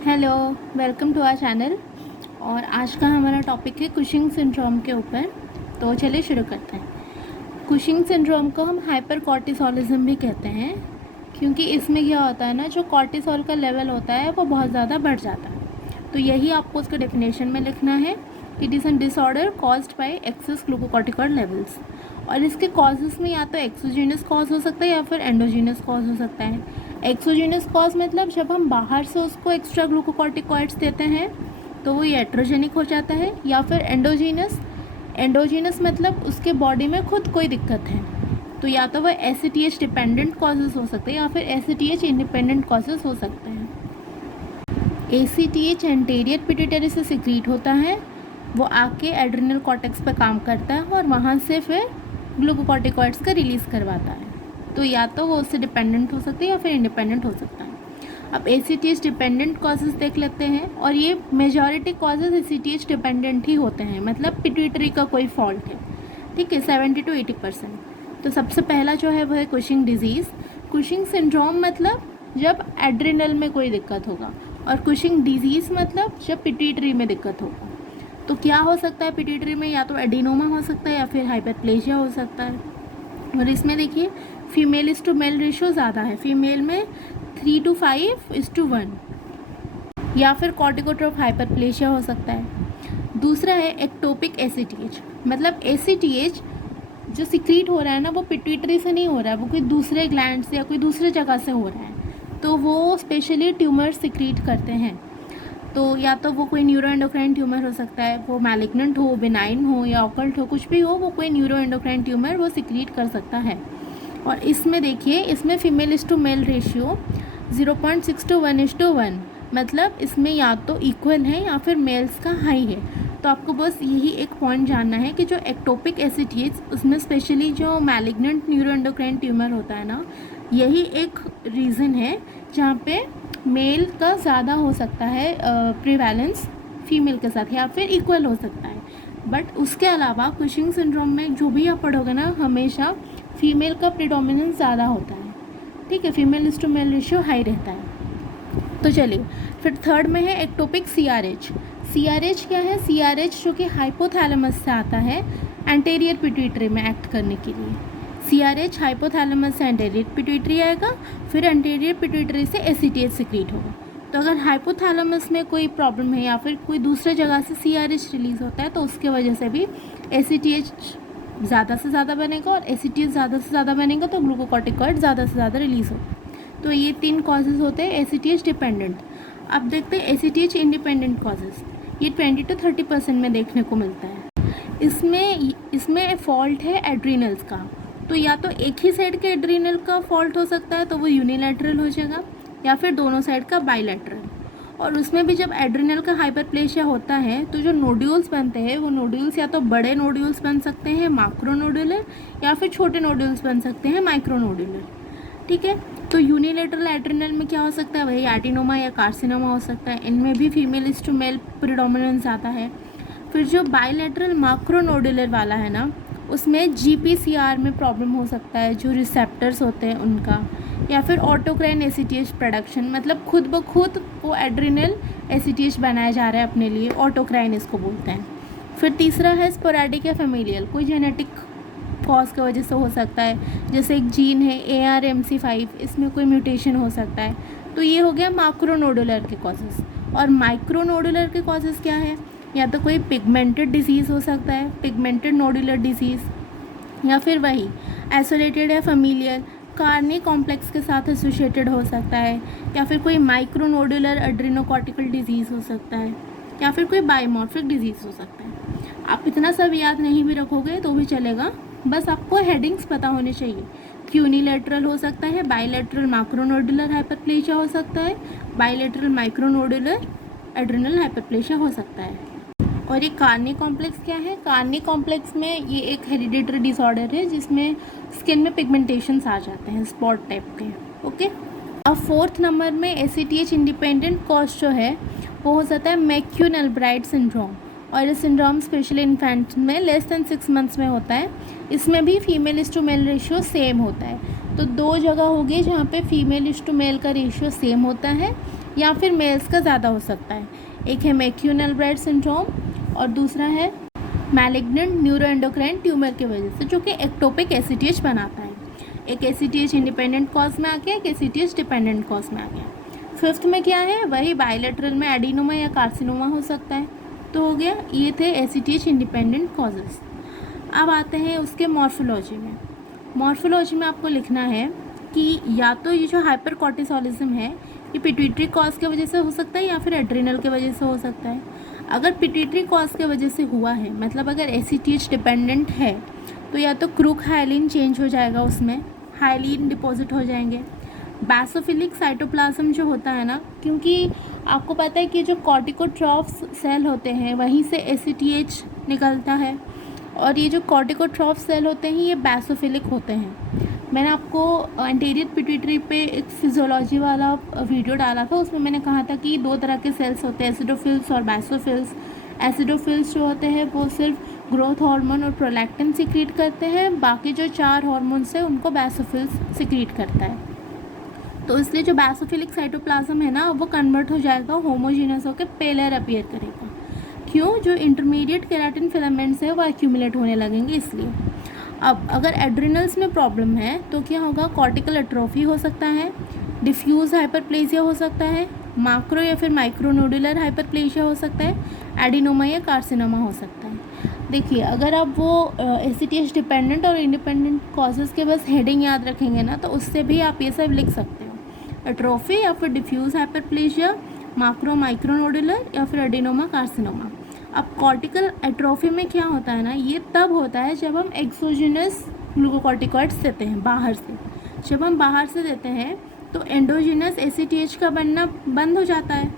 Hello, welcome to our channel. और आज का हमारा टॉपिक है कुशिंग सिंड्रोम के ऊपर। तो चलिए शुरू करते हैं। कुशिंग सिंड्रोम को हम हाइपर कॉर्टिसोलिज्म भी कहते हैं, क्योंकि इसमें क्या होता है ना, जो कॉर्टिसोल का लेवल होता है वो बहुत ज़्यादा बढ़ जाता है। तो यही आपको उसके डेफिनेशन में लिखना है। It is an disorder caused by access glucocorticoid levels. और इसके कॉजेज़ में या तो एक्सोजीनस कॉज हो सकता है या फिर एंडोजीनस कॉज हो सकता है। एक्सोजीनस कॉज मतलब जब हम बाहर से उसको एक्स्ट्रा ग्लूकोकॉर्टिकॉइड्स देते हैं तो वो एट्रोजेनिक हो जाता है, या फिर एंडोजीनस मतलब उसके बॉडी में खुद कोई दिक्कत है। तो या तो वह एसीटीएच डिपेंडेंट कॉजेज़ हो सकते हैं या फिर एसीटीएच इंडिपेंडेंट कॉजेज़ हो सकते हैं। एसीटीएच एंटीरियर पिट्यूटरी से सिक्रीट होता है, वो आके एड्रिनल कॉर्टेक्स पर काम करता है और वहाँ से फिर ग्लूकोकॉर्टिकॉइड्स का रिलीज़ करवाता है। तो या तो वो उससे डिपेंडेंट हो सकते हैं या फिर इंडिपेंडेंट हो सकता है। अब एसीटीएच डिपेंडेंट कॉजेज़ देख लेते हैं, और ये मेजॉरिटी कॉजेज़ एसीटीएच डिपेंडेंट ही होते हैं, मतलब पिट्यूटरी का कोई फॉल्ट है। ठीक है, 70 to 80%। तो सबसे पहला जो है वो है कुशिंग डिजीज़। कुशिंग सिंड्रोम मतलब जब एड्रिनल में कोई दिक्कत होगा, और कुशिंग डिजीज़ मतलब जब पिट्यूटरी में दिक्कत होगा। तो क्या हो सकता है पिट्यूटरी में, या तो एडिनोमा हो सकता है या फिर हाइपरप्लेजिया हो सकता है। और इसमें देखिए female is to male ratio ज़्यादा है, फीमेल में 3 to 5:1, या फिर कॉर्टिकोट्रोफ हाइपरप्लेजिया हो सकता है। दूसरा है एक्टोपिक एसीटीएच, मतलब एसीटीएच जो सिक्रीट हो रहा है ना वो पिट्यूटरी से नहीं हो रहा है, वो कोई दूसरे ग्लैंड से या कोई दूसरे जगह से हो रहा है। तो वो स्पेशली ट्यूमर सिक्रीट करते हैं। तो या तो वो कोई न्यूरो एंडोक्राइन ट्यूमर हो सकता है, वो मैलिग्नेंट हो, बिनाइन हो या ऑकल्ट हो, कुछ भी हो, वो कोई न्यूरो एंडोक्राइन ट्यूमर वो सिक्रीट कर सकता है। और इसमें देखिए, इसमें female is to male ratio 0.6 to 1:1, मतलब इसमें या तो इक्वल है या फिर मेल्स का हाई है। तो आपको बस यही एक पॉइंट जानना है कि जो एक्टोपिक एसीटीएच, उसमें स्पेशली जो मैलिग्नेंट न्यूरो एंडोक्राइन ट्यूमर होता है ना, यही एक रीज़न है जहाँ पे मेल का ज़्यादा हो सकता है प्रिवेलेंस फीमेल के साथ, या फिर इक्वल हो सकता है। बट उसके अलावा कुशिंग सिंड्रोम में जो भी आप पढ़ोगे ना, हमेशा फीमेल का प्रिडोमिनेंस ज़्यादा होता है। ठीक है, female is to male ratio high रहता है। तो चलिए फिर थर्ड में है एक्टोपिक सीआरएच। सीआरएच क्या है? सीआरएच जो कि हाइपोथैलेमस से आता है एंटेरियर पिट्यूटरी में एक्ट करने के लिए। सीआरएच हाइपोथैलेमस से एंटेरियर पिट्यूटरी आएगा, फिर एंटेरियर पिट्यूटरी से एसीटीएच सिक्रीट होगा। तो अगर हाइपोथैलेमस में कोई प्रॉब्लम है या फिर कोई दूसरे जगह से सीआरएच रिलीज़ होता है, तो उसके वजह से भी एसीटीएच ज़्यादा से ज़्यादा बनेगा, और एसीटीएच ज़्यादा से ज़्यादा बनेगा तो ग्लूकोकॉर्टिकॉइड ज़्यादा से ज़्यादा रिलीज़ होगा। तो ये 3 कॉजेज़ होते हैं एसीटीएच डिपेंडेंट। अब देखते हैं एसीटीएच इंडिपेंडेंट कॉजेज़। ये 20 to 30% में देखने को मिलता है। इसमें फॉल्ट है एड्रीनल्स का। तो या तो एक ही साइड के एड्रीनल का फॉल्ट हो सकता है, तो वो यूनिलैटरल हो जाएगा, या फिर दोनों साइड का बाइलैटरल। और उसमें भी जब एड्रिनल का हाइपरप्लेशिया होता है तो जो नोड्यूल्स बनते हैं, वो नोड्यूल्स या तो बड़े नोड्यूल्स बन सकते हैं माक्रो नोड्यूलर, या फिर छोटे नोड्यूल्स बन सकते हैं माइक्रो नोड्यूलर। ठीक है, तो यूनिलेटरल एड्रिनल में क्या हो सकता है? वही एडिनोमा या कार्सिनोमा हो सकता है। इनमें भी female is to male predominance आता है। फिर जो बाइलेटरल माक्रो नोड्यूलर वाला है ना, उसमें जीपीसीआर में प्रॉब्लम हो सकता है, जो रिसेप्टर्स होते हैं उनका, या फिर ऑटोक्राइन एसीटीएच प्रोडक्शन, मतलब खुद ब खुद वो एड्रिनल एसीटीएच बनाया जा रहा है अपने लिए, ऑटोक्राइन इसको बोलते हैं। फिर तीसरा है स्पोरेडिक या फेमिलियल, कोई जेनेटिक कॉज की वजह से हो सकता है, जैसे एक जीन है ARMC5, इसमें कोई म्यूटेशन हो सकता है। तो ये हो गया माक्रो नोडुलर के कॉजेज़। और माइक्रो नोडुलर के कॉजेज़ क्या है? या तो कोई पिगमेंटेड डिजीज़ हो सकता है, पिगमेंटेड नोडुलर डिजीज़, या फिर वही आइसोलेटेड या फेमिलियल कार्नी कॉम्प्लेक्स के साथ एसोसिएटेड हो सकता है, या फिर कोई माइक्रो नोडुलर एड्रीनोकॉर्टिकल डिजीज़ हो सकता है, या फिर कोई बायोमॉर्फिक डिजीज़ हो सकता है। आप इतना सब याद नहीं भी रखोगे तो भी चलेगा, बस आपको हेडिंग्स पता होने चाहिए कि यूनिलैटरल हो सकता है, बाइलैटरल माक्रोनोडुलर हाइपरप्लेशिया हो सकता है, बाइलैटरल माइक्रोनोडुलर एड्रिनल हाइपरप्लेशिया हो सकता है। और ये कार्नी कॉम्प्लेक्स क्या है? कार्नी कॉम्प्लेक्स में ये एक हेरिडिटरी डिसऑर्डर है जिसमें स्किन में पिगमेंटेशंस आ जाते हैं स्पॉट टाइप के। ओके, अब फोर्थ नंबर में एसीटीएच इंडिपेंडेंट कॉज जो है वो हो सकता है मैक्यून एल्ब्राइट सिंड्रोम। और ये सिंड्रोम स्पेशली इन्फेंट्स में लेस दैन 6 months में होता है। इसमें भी female is to male ratio same होता है। तो 2 जगह होगी जहाँ पे फीमेल इज टू मेल का रेशियो सेम होता है, या फिर मेल्स का ज़्यादा हो सकता है। एक है मैक्यूनेल-ब्राइट सिंड्रोम और दूसरा है मैलिग्नेंट न्यूरोएंडोक्राइन ट्यूमर की वजह से, जो कि एक्टोपिक एसीटीएच बनाता है। एक एसीटीएच इंडिपेंडेंट कॉज में आ गया, एक एसीटीएच डिपेंडेंट कॉज में आ गया। फिफ्थ में क्या है, वही बायलैटरल में एडिनोमा या कार्सिनोमा हो सकता है। तो हो गया, ये थे एसीटीएच इंडिपेंडेंट कॉजेस। अब आते हैं उसके मॉर्फोलॉजी में। मॉर्फोलॉजी में आपको लिखना है कि या तो ये जो हाइपर कॉर्टिसोलिज्म है ये पिट्यूटरी कॉज की वजह से हो सकता है या फिर एड्रिनल की वजह से हो सकता है। अगर पिट्यूटरी कॉज की वजह से हुआ है, मतलब अगर एसीटीएच डिपेंडेंट है, तो या तो क्रूक हाइलिन चेंज हो जाएगा, उसमें हाइलिन डिपॉजिट हो जाएंगे। बैसोफिलिक साइटोप्लाज्म जो होता है ना, क्योंकि आपको पता है कि जो कॉर्टिकोट्रॉफ्स सेल होते हैं वहीं से एसीटीएच निकलता है, और ये जो कॉर्टिकोट्रॉफ सेल होते हैं ये बैसोफिलिक होते हैं। मैंने आपको एंटीरियर पिट्यूटरी पे एक फिजियोलॉजी वाला वीडियो डाला था, उसमें मैंने कहा था कि दो तरह के सेल्स होते हैं, एसिडोफिल्स और बैसोफिल्स। एसिडोफिल्स जो होते हैं वो सिर्फ ग्रोथ हार्मोन और प्रोलैक्टिन सिक्रीट करते हैं, बाकी जो 4 हार्मोन्स हैं उनको बैसोफिल्स सिक्रीट करता है। तो इसलिए जो बैसोफिलिक साइटोप्लाज्म है ना वो कन्वर्ट हो जाएगा, होमोजीनस होकर पेलर अपीयर करेगा। क्यों? जो इंटरमीडिएट केराटिन फिलामेंट्स है वो एक्यूमुलेट होने लगेंगे इसलिए। अब अगर एड्रिनल्स में प्रॉब्लम है तो क्या होगा, कॉर्टिकल एट्रोफी हो सकता है, डिफ्यूज़ हाइपरप्लेजिया हो सकता है, माक्रो या फिर माइक्रोनोडुलर हाइपरप्लेजिया हो सकता है, एडिनोमा या कार्सिनोमा हो सकता है। देखिए, अगर आप वो एसीटीएच डिपेंडेंट और इंडिपेंडेंट कॉजेज़ के बस हेडिंग याद रखेंगे ना, तो उससे भी आप ये सब लिख सकते हो, एट्रोफी या फिर डिफ्यूज़ हाइपरप्लेजिया, माक्रो माइक्रोनोडुलर या फिर एडिनोमा कार्सिनोमा। अब कॉर्टिकल एट्रोफी में क्या होता है ना, ये तब होता है जब हम एक्सोजिनस ग्लूकोकॉर्टिकॉइड्स देते हैं बाहर से। जब हम बाहर से देते हैं तो एंडोजिनस एसीटीएच का बनना बंद हो जाता है।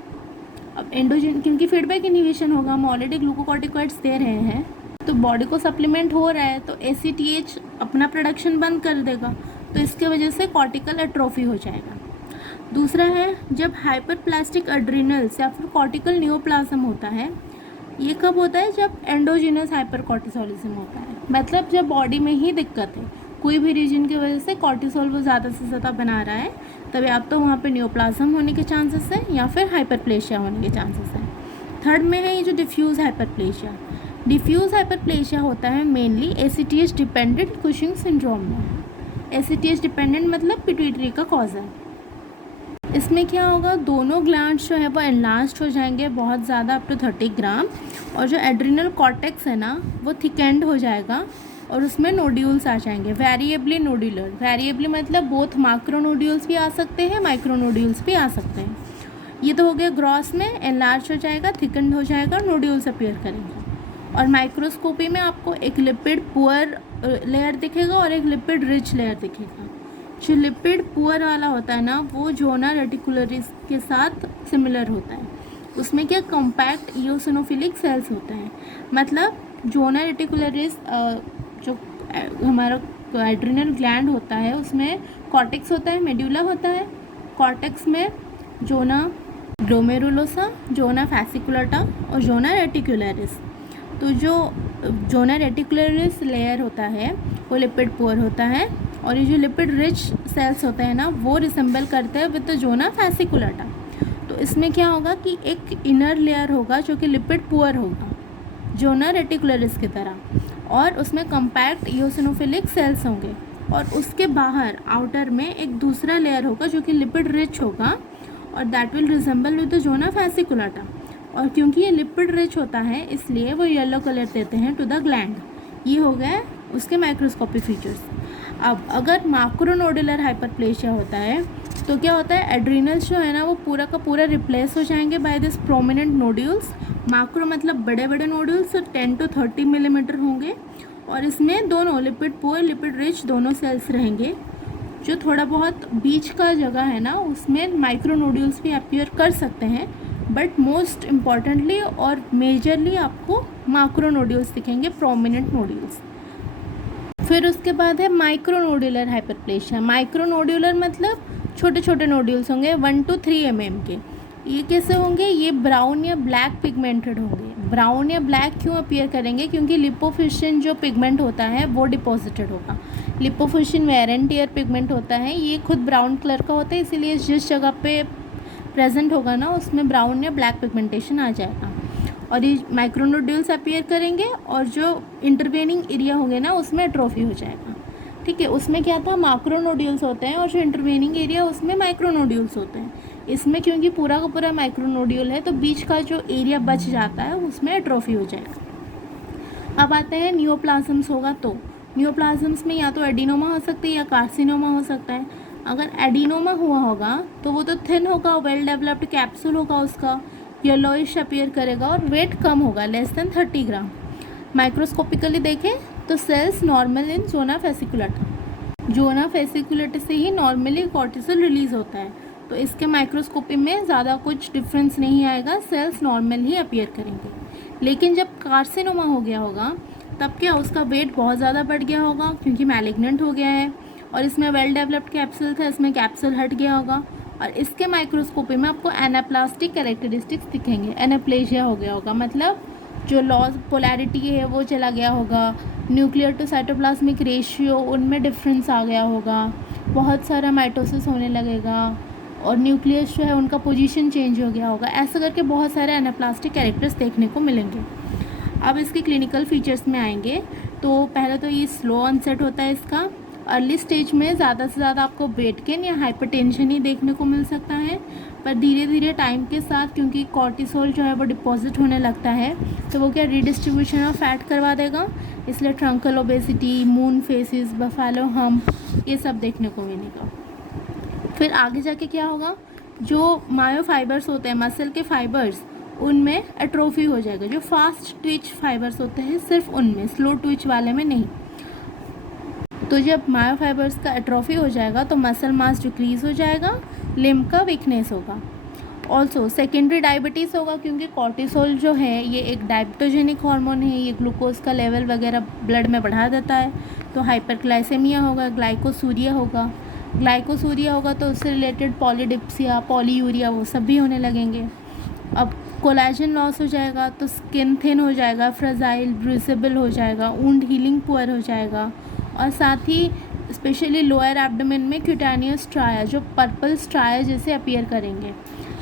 अब एंडोजिन, क्योंकि फीडबैक इनहिबिशन होगा, हम ऑलरेडी ग्लूकोकॉर्टिकॉइड्स दे रहे हैं तो बॉडी को सप्लीमेंट हो रहा है, तो एसीटीएच अपना प्रोडक्शन बंद कर देगा, तो इसके वजह से कॉर्टिकल एट्रोफी हो जाएगा। दूसरा है जब हाइपरप्लास्टिक एड्रिनल्स या फिर कॉर्टिकल नियोप्लाज्म होता है। ये कब होता है? जब एंडोजिनस हाइपरकॉर्टिसोलिज्म होता है, मतलब जब बॉडी में ही दिक्कत है, कोई भी रीजन की वजह से कॉर्टिसोल वो ज़्यादा से ज़्यादा बना रहा है, तभी आप तो वहाँ पे नियोप्लाज्म होने के चांसेस हैं या फिर हाइपरप्लेशिया होने के चांसेस हैं। थर्ड में है ये जो डिफ्यूज़ हाइपरप्लेशिया। डिफ्यूज़ हाइपरप्लेशिया होता है mainly ACTH dependent Cushing syndrome में। एसीटीएच डिपेंडेंट मतलब पिट्यूटरी का कॉज है। इसमें क्या होगा, दोनों ग्लैंड्स जो है वो एनलार्ज हो जाएंगे बहुत ज़्यादा, अप टू 30 ग्राम, और जो एड्रिनल कॉर्टेक्स है ना वो थिकेंड हो जाएगा और उसमें नोड्यूल्स आ जाएंगे, वेरिएबली नोड्यूलर। वेरिएबली मतलब बोथ माइक्रो नोड्यूल्स भी आ सकते हैं, माइक्रो नोड्यूल्स भी आ सकते हैं। ये तो हो गया ग्रॉस में, एनलार्ज हो जाएगा, थिकेंड हो जाएगा, नोड्यूल्स अपीयर करेंगे। और माइक्रोस्कोपी में आपको एक लिपिड पुअर लेयर दिखेगा और एक लिपिड रिच लेयर दिखेगा। जो लिपिड पुअर वाला होता है ना वो जोना रेटिकुलरिस के साथ सिमिलर होता है। उसमें क्या कॉम्पैक्ट इओसिनोफिलिक सेल्स होते हैं, मतलब जोना रेटिकुलरिस जो हमारा एड्रिनल ग्लैंड होता है उसमें कॉर्टेक्स होता है, मेड्यूला होता है। कॉर्टेक्स में जोना ग्लोमेरुलोसा, जोना फैसिकुलटा और जोना रेटिकुलरिस। तो जो जोना रेटिकुलरिस लेयर होता है वो लिपिड पुअर होता है, और ये जो लिपिड रिच सेल्स होते हैं ना वो रिसेंबल करते हैं विद जोना फैसिकुलटा। तो इसमें क्या होगा कि एक इनर लेयर होगा जो कि लिपिड पुअर होगा जोना रेटिकुलरिस की तरह, और उसमें कॉम्पैक्ट इओसिनोफिलिक सेल्स होंगे, और उसके बाहर आउटर में एक दूसरा लेयर होगा जो कि लिपिड रिच होगा, और दैट विल रिसेंबल विद जोना फैसिकुलटा। और क्योंकि ये लिपिड रिच होता है इसलिए वो येलो कलर देते हैं टू द ग्लैंड। ये हो गया उसके माइक्रोस्कोपिक फीचर्स। अब अगर माक्रोनोडुलर हाइपरप्लेशिया होता है तो क्या होता है, एड्रिनल्स जो है ना वो पूरा का पूरा रिप्लेस हो जाएंगे by this prominent nodules. Macro मतलब बड़े बड़े नोड्यूल्स 10 to 30 मिलीमीटर होंगे, और इसमें दोनों लिपिड पुअर लिपिड रिच दोनों सेल्स रहेंगे। जो थोड़ा बहुत बीच का जगह है ना उसमें माइक्रो नोड्यूल्स भी अपीयर कर सकते हैं, बट मोस्ट इम्पॉर्टेंटली और मेजरली आपको माक्रो नोड्यूल्स दिखेंगे, प्रोमिनेंट नोड्यूल्स। फिर उसके बाद है माइक्रोनोडुलर हाइपरप्लेशिया। माइक्रोनोडुलर मतलब छोटे छोटे नोड्यूल्स होंगे 1 to 3 mm के। ये कैसे होंगे, ये ब्राउन या ब्लैक पिगमेंटेड होंगे। ब्राउन या ब्लैक क्यों अपीयर करेंगे, क्योंकि लिपोफिशिन जो पिगमेंट होता है वो डिपॉजिटेड होगा। लिपोफिशिन वेयर एंड टियर पिगमेंट होता है, ये खुद ब्राउन कलर का होता है, इसीलिए जिस जगह पे प्रेजेंट होगा ना उसमें ब्राउन या ब्लैक पिगमेंटेशन आ जाएगा और ये माइक्रोनोड्यूल्स अपीयर करेंगे और जो इंटरवेनिंग एरिया होंगे ना उसमें एट्रोफी हो जाएगा। ठीक है, उसमें क्या था, मैक्रोनोड्यूल्स होते हैं और जो इंटरवेनिंग एरिया उसमें माइक्रोनोड्यूल्स होते हैं। इसमें क्योंकि पूरा का पूरा माइक्रोनोड्यूल है तो बीच का जो एरिया बच जाता है उसमें एट्रोफी हो जाएगा। अब आते हैं नियोप्लाज्म्स होगा तो नियोप्लाज्म्स में या तो एडिनोमा हो सकती है या कार्सिनोमा हो सकता है। अगर एडिनोमा हुआ होगा तो वो तो थिन होगा, वेल डेवलप्ड कैप्सूल होगा, उसका येलोइश अपीयर करेगा और वेट कम होगा, लेस देन 30 ग्राम। माइक्रोस्कोपिकली देखें तो cells normal in zona fasciculata, zona fasciculata से ही नॉर्मली कॉर्टिसोल रिलीज होता है, तो इसके माइक्रोस्कोपी में ज़्यादा कुछ डिफरेंस नहीं आएगा, सेल्स नॉर्मल ही अपीयर करेंगे। लेकिन जब कार्सिनोमा हो गया होगा तब क्या, उसका वेट बहुत ज़्यादा बढ़ गया होगा क्योंकि मैलिग्नेंट हो गया है और इसमें वेल डेवलप्ड कैप्सूल था, इसमें कैप्सूल हट गया होगा और इसके माइक्रोस्कोपी में आपको एनाप्लास्टिक कैरेक्टरिस्टिक्स दिखेंगे। एनाप्लेजिया हो गया होगा, मतलब जो लॉज पोलैरिटी है वो चला गया होगा, न्यूक्लियर टू साइटोप्लाज्मिक रेशियो उनमें डिफरेंस आ गया होगा, बहुत सारा माइटोसिस होने लगेगा और न्यूक्लियस जो है उनका पोजीशन चेंज हो गया होगा। ऐसा करके बहुत सारे एनाप्लास्टिक कैरेक्टर्स देखने को मिलेंगे। अब इसके क्लिनिकल फीचर्स में आएंगे तो पहले तो ये स्लो ऑनसेट होता है इसका। अर्ली स्टेज में ज़्यादा से ज़्यादा आपको वेट गेन या हाइपरटेंशन ही देखने को मिल सकता है, पर धीरे धीरे टाइम के साथ क्योंकि कॉर्टिसोल जो है वो डिपॉजिट होने लगता है तो वो क्या रीडिस्ट्रीब्यूशन ऑफ फैट करवा देगा, इसलिए truncal obesity, moon faces, buffalo hump ये सब देखने को मिलेगा। फिर आगे जाके क्या होगा, जो मायोफाइबर्स होते हैं मसल के फाइबर्स उनमें एट्रोफी हो जाएगा। जो फास्ट ट्विच फाइबर्स होते हैं सिर्फ उनमें, स्लो ट्विच वाले में नहीं। तो जब मायोफाइबर्स का एट्रोफी हो जाएगा तो मसल मास डिक्रीज हो जाएगा, लिम्ब का वीकनेस होगा। ऑल्सो सेकेंडरी डायबिटीज़ होगा क्योंकि कॉर्टिसोल जो है ये एक डायबिटोजेनिक हार्मोन है, ये ग्लूकोज का लेवल वगैरह ब्लड में बढ़ा देता है, तो हाइपरग्लाइसेमिया होगा, ग्लाइकोसूरिया होगा। ग्लाइकोसूरिया होगा तो उससे रिलेटेड पॉलीडिप्सिया, पॉलीयूरिया वो सब भी होने लगेंगे। अब कोलेजन लॉस हो जाएगा तो स्किन थिन हो जाएगा, फ्रेजाइल, ब्रूसेबल हो जाएगा, वुंड हीलिंग पुअर हो जाएगा और साथ ही स्पेशली लोअर एब्डोमेन में क्यूटानियस स्ट्राया जो पर्पल स्ट्राया जैसे अपीयर करेंगे,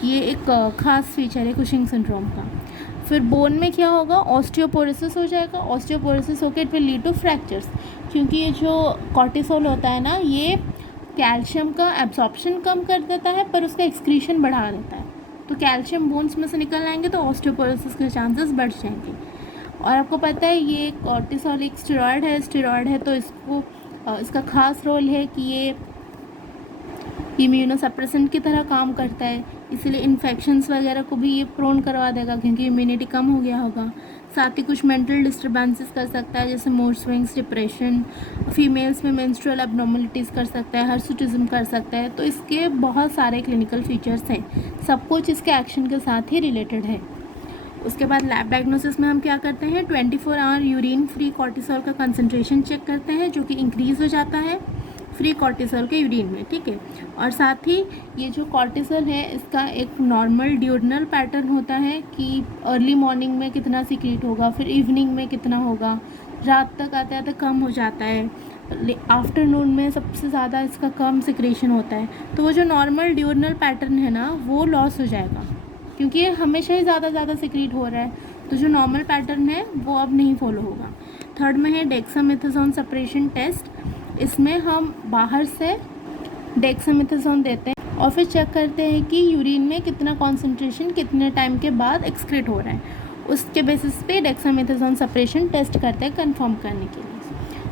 ये एक खास फीचर है कुशिंग सिंड्रोम का। फिर बोन में क्या होगा, ऑस्टियोपोरोसिस हो जाएगा। ऑस्टियोपोरोसिस होकर it will lead to fractures क्योंकि ये जो कॉर्टिसोल होता है ना ये कैल्शियम का एब्जॉर्प्शन कम कर देता है पर उसका एक्सक्रीशन बढ़ा देता है, तो कैल्शियम बोन्स में से निकल आएंगे तो ऑस्टियोपोरोसिस के चांसेस बढ़ जाएंगे। और आपको पता है ये कॉर्टिसोल एक स्टेरॉयड है तो इसका खास रोल है कि ये इम्यूनोसप्रेसेंट की तरह काम करता है, इसलिए इन्फेक्शंस वगैरह को भी ये प्रोन करवा देगा क्योंकि इम्यूनिटी कम हो गया होगा। साथ ही कुछ मेंटल डिस्टर्बेंसेस कर सकता है जैसे मूड स्विंग्स, डिप्रेशन, फीमेल्स में मेंस्ट्रुअल एब्नॉर्मलिटीज़ कर सकता है, हर्सुटिज्म कर सकता है। तो इसके बहुत सारे क्लिनिकल फीचर्स हैं, सब कुछ इसके एक्शन के साथ ही रिलेटेड है। उसके बाद लैब डायग्नोसिस में हम क्या करते हैं, 24 आवर यूरिन फ्री कॉर्टिसोल का कंसंट्रेशन चेक करते हैं जो कि इंक्रीज़ हो जाता है फ्री कॉर्टिसोल के यूरिन में। ठीक है, और साथ ही ये जो कॉर्टिसोल है इसका एक नॉर्मल ड्यूरनल पैटर्न होता है कि अर्ली मॉर्निंग में कितना सीक्रेट होगा, फिर इवनिंग में कितना होगा, रात तक आते आते कम हो जाता है, आफ्टरनून में सबसे ज़्यादा इसका कम सिक्रेशन होता है। तो वो जो नॉर्मल ड्यूरनल पैटर्न है ना वो लॉस हो जाएगा क्योंकि ये हमेशा ही ज़्यादा सीक्रेट हो रहा है, तो जो नॉर्मल पैटर्न है वो अब नहीं फॉलो होगा। थर्ड में है डेक्सामेथासोन सेपरेशन टेस्ट, इसमें हम बाहर से डेक्सामेथासोन देते हैं और फिर चेक करते हैं कि यूरिन में कितना कॉन्सेंट्रेशन कितने टाइम के बाद एक्सक्रीट हो रहा है, उसके बेसिस पे डेक्सामेथासोन सेपरेशन टेस्ट करते हैं कंफर्म करने के लिए।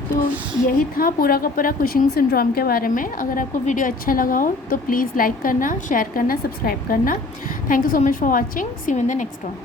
तो यही था पूरा का पूरा कुशिंग सिंड्रोम के बारे में। अगर आपको वीडियो अच्छा लगा हो तो प्लीज़ लाइक करना, शेयर करना, सब्सक्राइब करना। Thank you so much for watching, see you in the next one.